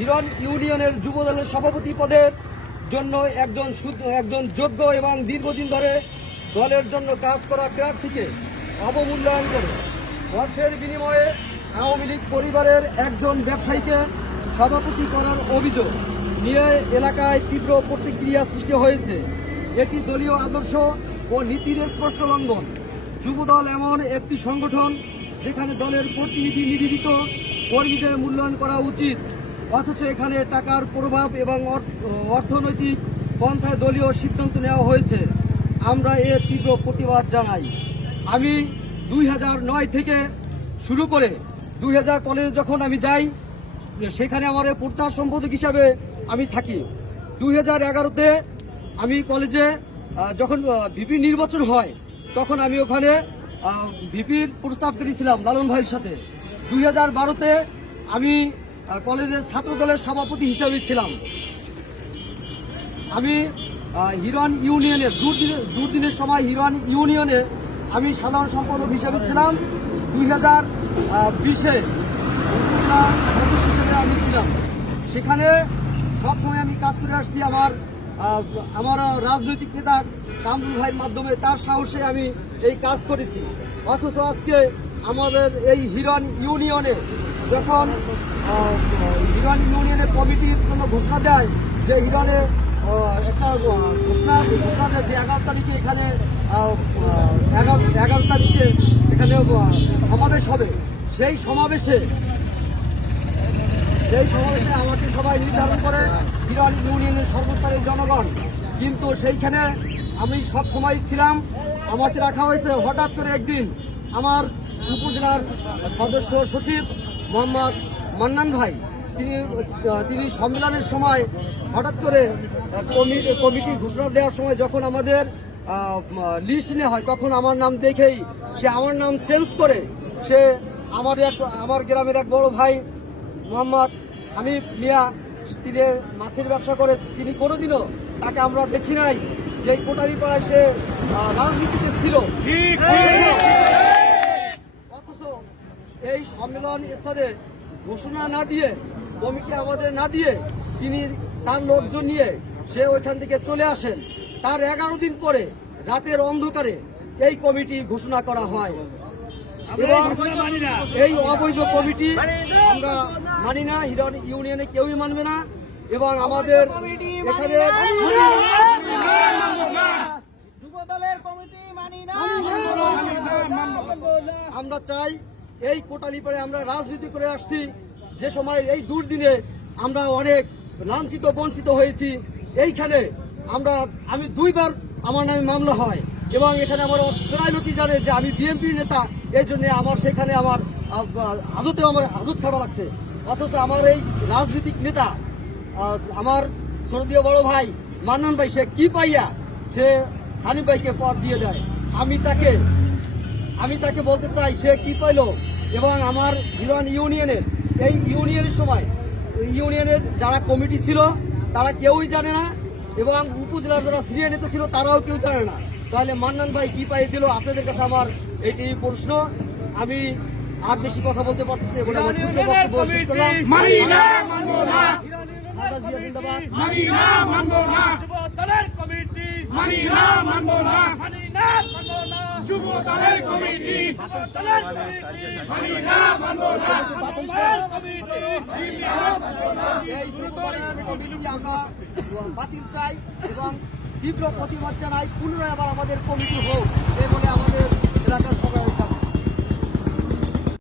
হিরণ ইউনিয়নের যুবদলের সভাপতি পদের জন্য একজন যোগ্য এবং দীর্ঘদিন ধরে দলের জন্য কাজ করা প্রার্থীকে অবমূল্যায়ন করে অর্থের বিনিময়ে আওয়ামী লীগ পরিবারের একজন ব্যবসায়ীকে সভাপতি করার অভিযোগ নিয়ে এলাকায় তীব্র প্রতিক্রিয়া সৃষ্টি হয়েছে। এটি দলীয় আদর্শ ও নীতির স্পষ্ট লঙ্ঘন। যুবদল এমন একটি সংগঠন যেখানে দলের প্রতিনিধি নিবেদিত কর্মীদের মূল্যায়ন করা উচিত, অথচ এখানে টাকার প্রভাব এবং অর্থনৈতিক পন্থায় দলীয় সিদ্ধান্ত নেওয়া হয়েছে। আমরা এর তীব্র প্রতিবাদ জানাই। আমি 2009 থেকে শুরু করে 2000 কলেজে যখন আমি যাই, সেখানে আমার প্রচার সম্পাদক হিসাবে আমি থাকি। 2011-তে আমি কলেজে যখন ভিপি নির্বাচন হয়, তখন আমি ওখানে ভিপির প্রস্তাব করেছিলাম লালন ভাইয়ের সাথে। 2012-তে আমি কলেজের ছাত্র দলের সভাপতি হিসাবে ছিলাম। আমি হিরণ ইউনিয়নের দুর্দিনের সময় হিরণ ইউনিয়নে আমি সাধারণ সম্পাদক হিসাবে ছিলাম। 2020-এ সদস্য হিসেবে আমি ছিলাম। সেখানে সবসময় আমি কাজ করে আসছি। আমার রাজনৈতিক নেতা কামরুল ভাইয়ের মাধ্যমে, তার সাহসে আমি এই কাজ করেছি। অথচ আজকে আমাদের এই হিরণ ইউনিয়নে যখন হিরণ ইউনিয়নের কমিটির জন্য ঘোষণা দেয় যে হিরণে একটা ঘোষণা দেয় যে 11 তারিখে এখানে 11 তারিখে এখানে সমাবেশ হবে, সেই সমাবেশে আমাকে সবাই নির্ধারণ করে হিরণ ইউনিয়নের সর্বস্তরের জনগণ। কিন্তু সেইখানে আমি সব সময় ছিলাম, আমাকে রাখা হয়েছে। হঠাৎ করে একদিন আমার উপজেলার সদস্য সচিব মোহাম্মদ মান্নান ভাই তিনি সম্মেলনের সময় হঠাৎ করে কমিটি ঘোষণা দেওয়ার সময় যখন আমাদের লিস্ট নেওয়া হয়, তখন আমার নাম দেখেই সে আমার নাম চেঞ্জ করে সে আমার গ্রামের এক বড় ভাই মোহাম্মদ হানিফ মিয়া, তিনি মাছের ব্যবসা করে, তিনি কোনোদিনও তাকে আমরা দেখি নাই যে কোটালীপাড়ায় সে রাজনীতিতে ছিল। অথচ এই সম্মেলন স্থলে ঘোষণা না দিয়ে, কমিটি আমাদের না দিয়ে, তিনি তার লোকজন নিয়ে সে ওইখান থেকে চলে আসেন। তার 11 দিন পরে রাতের অন্ধকারে এই কমিটি ঘোষণা করা হয় এবং এই অবৈধ কমিটি আমরা মানি না, হিরণ ইউনিয়নে কেউই মানবে না। এবং আমাদের এখানে আমরা চাই, এই কোটালীপাড়ে আমরা রাজনীতি করে আসছি, যে সময় এই দুর্দিনে আমরা অনেক লাঞ্ছিত বঞ্চিত হয়েছি। এইখানে আমি 2বার আমার নামে মামলা হয় এবং এখানে আমার প্রায় লোকই জানে যে আমি বিএনপির নেতা। এই জন্য সেখানে আমার হাজত খাওয়া লাগছে। অথচ আমার এই রাজনৈতিক নেতা, আমার শ্রদ্ধেয় বড় ভাই মান্নান ভাই, সে কি পাইয়া সে হানিফ ভাইকে পদ দিয়ে দেয়। আমি তাকে বলতে চাই সে কি পাইল। এবং আমার হিরণ ইউনিয়নের এই ইউনিয়নের সময় ইউনিয়নের যারা কমিটি ছিল তারা কেউই জানে না, এবং উপজেলার যারা সিনিয়র নেতা ছিল তারাও কেউ জানে না। তাহলে মান্নান ভাই কি পাই দিল? আপনাদের কাছে আমার এটি প্রশ্ন। আমি আর বেশি কথা বলতে পারতেছি বলে আমার বক্তব্য শেষ করলাম। বাতিল চাই এবং তীব্র প্রতিবাদ জানাই। পুনরায় আবার আমাদের কমিটি হোক, এই বলে আমাদের